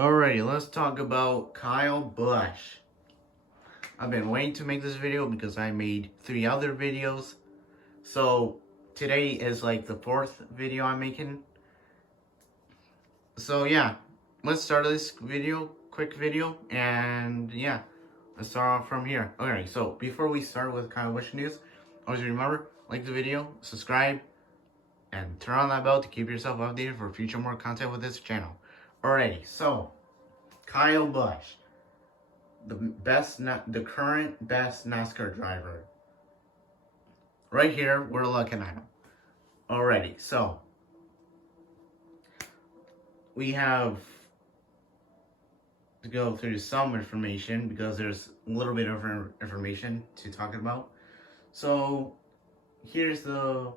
Alrighty, let's talk about Kyle Busch. I've been waiting to make this video because I made 3 other videos. So today is like the 4th video I'm making. So yeah, let's start this quick video, and yeah, let's start off from here. Okay, so before we start with Kyle Busch news, always remember, like the video, subscribe, and turn on that bell to keep yourself updated for future more content with this channel. Alrighty, so Kyle Busch, the current best NASCAR driver. Right here, we're looking at him already. So we have to go through some information because there's a little bit of information to talk about. So here's the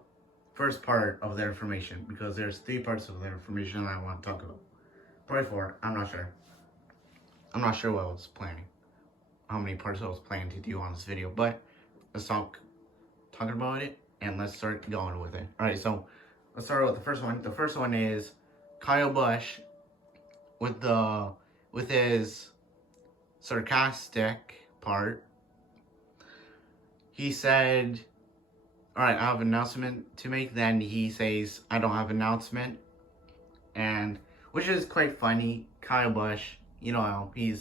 first part of the information, because there's 3 parts of the information that I want to talk about. Probably 4, I'm not sure. I'm not sure what I was planning, how many parts I was planning to do on this video, but let's talking about it, and let's start going with it. Alright, so let's start with the first one. The first one is Kyle Busch with his sarcastic part. He said, alright, I have an announcement to make. Then he says, I don't have an announcement. And which is quite funny. Kyle Busch, you know, he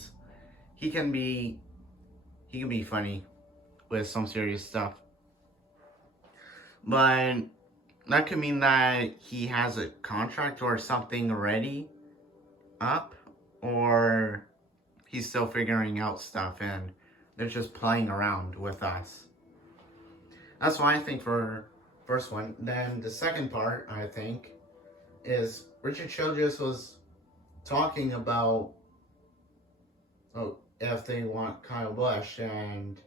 can be funny with some serious stuff. But that could mean that he has a contract or something already up, or he's still figuring out stuff and they're just playing around with us. That's what I think for first one. Then the second part, I think, is Richard Childress was talking about if they want Kyle Busch, and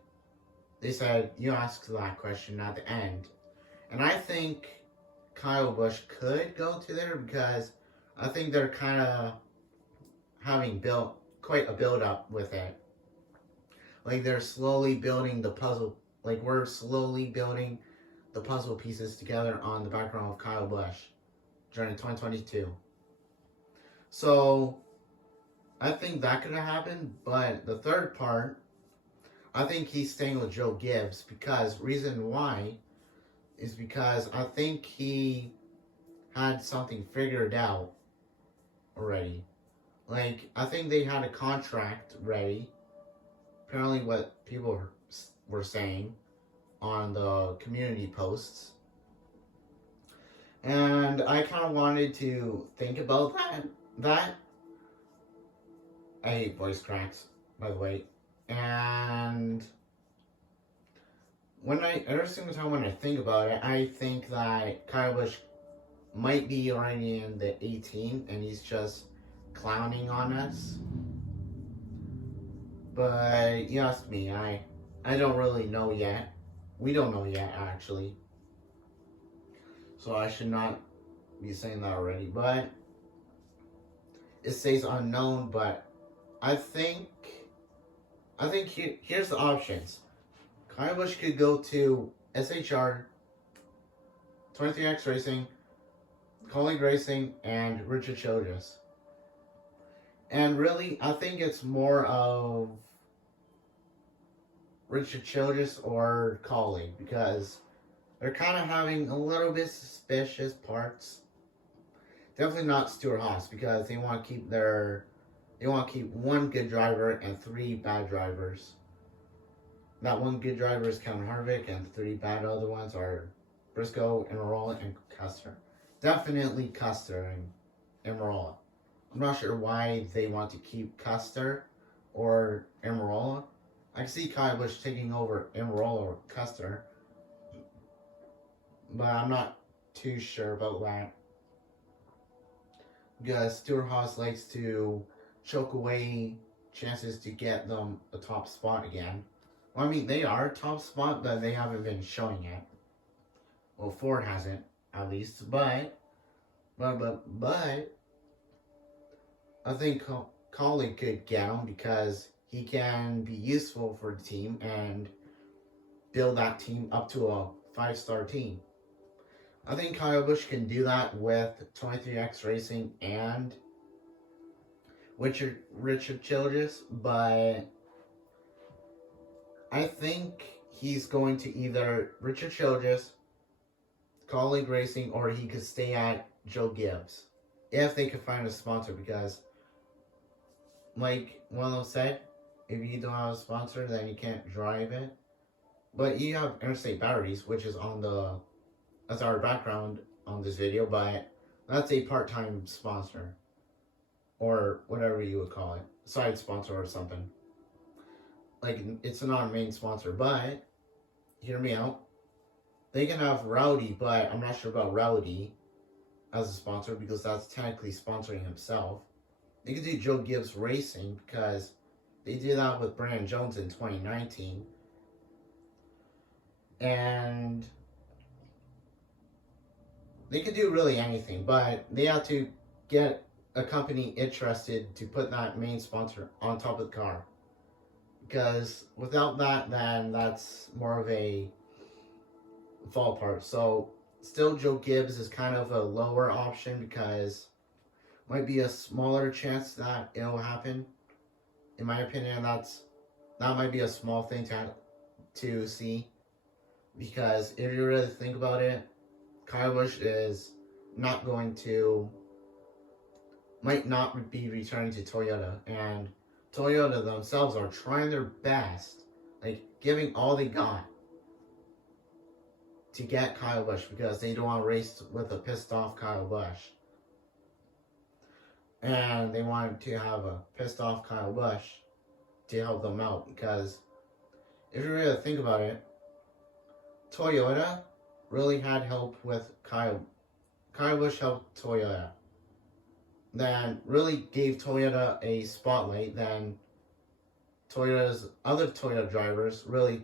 they said you asked that question at the end. And I think Kyle Busch could go to there because I think they're kind of having built quite a build up with it. Like they're slowly building the puzzle. Like we're slowly building the puzzle pieces together on the background of Kyle Busch during 2022. So I think that could have happened. But the third part, I think he's staying with Joe Gibbs, because reason why is because I think he had something figured out already. Like, I think they had a contract ready. Apparently what people were saying on the community posts. And I kind of wanted to think about that. I hate voice cracks, by the way. And every single time when I think about it, I think that Kyle Busch might be already in the 18 and he's just clowning on us. But you ask me, I don't really know yet. We don't know yet, actually. So I should not be saying that already. But it stays unknown. But I think here's the options. Kyle Busch could go to SHR, 23X Racing, Colleague Racing, and Richard Childress. And really, I think it's more of Richard Childress or Colleague, because they're kind of having a little bit suspicious parts. Definitely not Stewart-Haas, because they want to keep one good driver and 3 bad drivers. That one good driver is Kevin Harvick, and 3 bad other ones are Briscoe, Amarola, and Custer. Definitely Custer and Amarola. I'm not sure why they want to keep Custer or Amarola. I can see Kyle Busch taking over Amarola or Custer, but I'm not too sure about that. Because Stewart-Haas likes to choke away chances to get them a top spot again. Well, I mean, they are a top spot, but they haven't been showing it. Well, Ford hasn't, at least. But I think Colleague could get him because he can be useful for the team and build that team up to a 5-star team. I think Kyle Busch can do that with 23X Racing and Richard Childress, but I think he's going to either Richard Childress, Colleague Racing, or he could stay at Joe Gibbs if they could find a sponsor. Because, like one of them said, if you don't have a sponsor, then you can't drive it. But you have Interstate Batteries, which is on the that's our background on this video, but that's a part-time sponsor or whatever you would call it, side sponsor or something. Like, it's not a main sponsor, but hear me out. They can have Rowdy, but I'm not sure about Rowdy as a sponsor because that's technically sponsoring himself. They could do Joe Gibbs Racing because they did that with Brandon Jones in 2019. And they could do really anything, but they have to get a company interested to put that main sponsor on top of the car. Because without that, then that's more of a fall apart. So still Joe Gibbs is kind of a lower option because might be a smaller chance that it'll happen. In my opinion, that might be a small thing to see. Because if you really think about it, Kyle Busch is might not be returning to Toyota, and Toyota themselves are trying their best, like giving all they got to get Kyle Busch because they don't want to race with a pissed off Kyle Busch. And they wanted to have a pissed off Kyle Busch to help them out because if you really think about it, Toyota really had help with Kyle Busch helped Toyota. Then really gave Toyota a spotlight. Then Toyota's other Toyota drivers really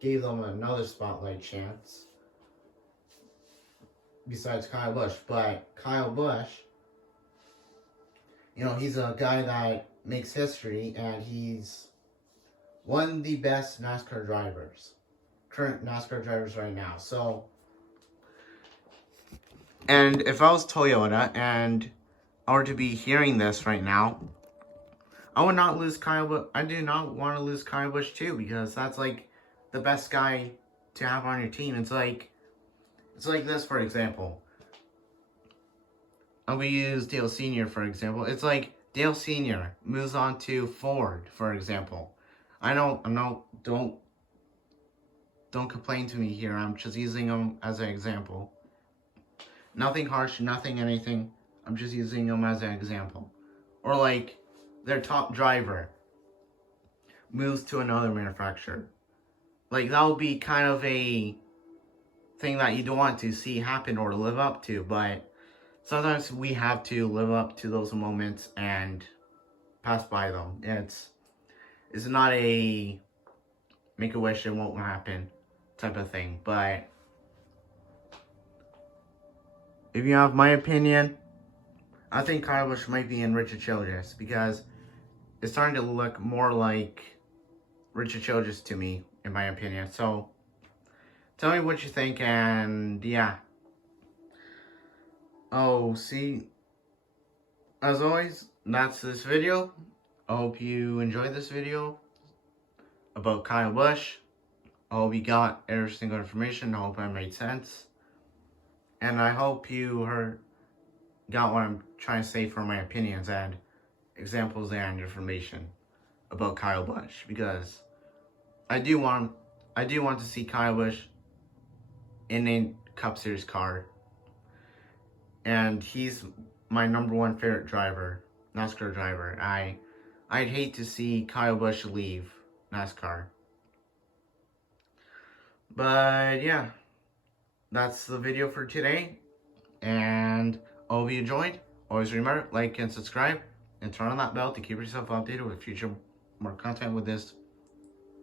gave them another spotlight chance. Besides Kyle Busch. But Kyle Busch, he's a guy that makes history and he's one of the best NASCAR drivers. Current NASCAR drivers right now. So, and if I was Toyota and I were to be hearing this right now, I would not lose Kyle Busch. I do not want to lose Kyle Busch too because that's like the best guy to have on your team. It's like this, for example. I'm gonna use Dale Sr. for example. It's like Dale Sr. moves on to Ford, for example. Don't complain to me here. I'm just using them as an example. Nothing harsh, nothing anything. I'm just using them as an example. Or like their top driver moves to another manufacturer. Like that would be kind of a thing that you don't want to see happen or live up to. But sometimes we have to live up to those moments and pass by them. It's not a make a wish it won't happen type of thing. But if you have my opinion, I think Kyle Busch might be in Richard Childress because it's starting to look more like Richard Childress to me, in my opinion. So tell me what you think, and yeah. Oh, see, as always, that's this video. I hope you enjoyed this video about Kyle Busch. I hope you got every single information. I hope I made sense. And I hope you got what I'm trying to say for my opinions and examples and information about Kyle Busch. Because I do want to see Kyle Busch in a Cup Series car. And he's my #1 favorite driver, NASCAR driver. I'd hate to see Kyle Busch leave NASCAR. But yeah, that's the video for today. And I hope you enjoyed. Always remember, like and subscribe. And turn on that bell to keep yourself updated with future more content with this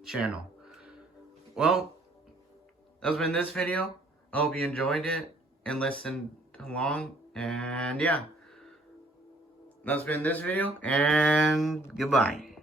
channel. Well, that's been this video. I hope you enjoyed it and listened along. And yeah, that's been this video. And goodbye.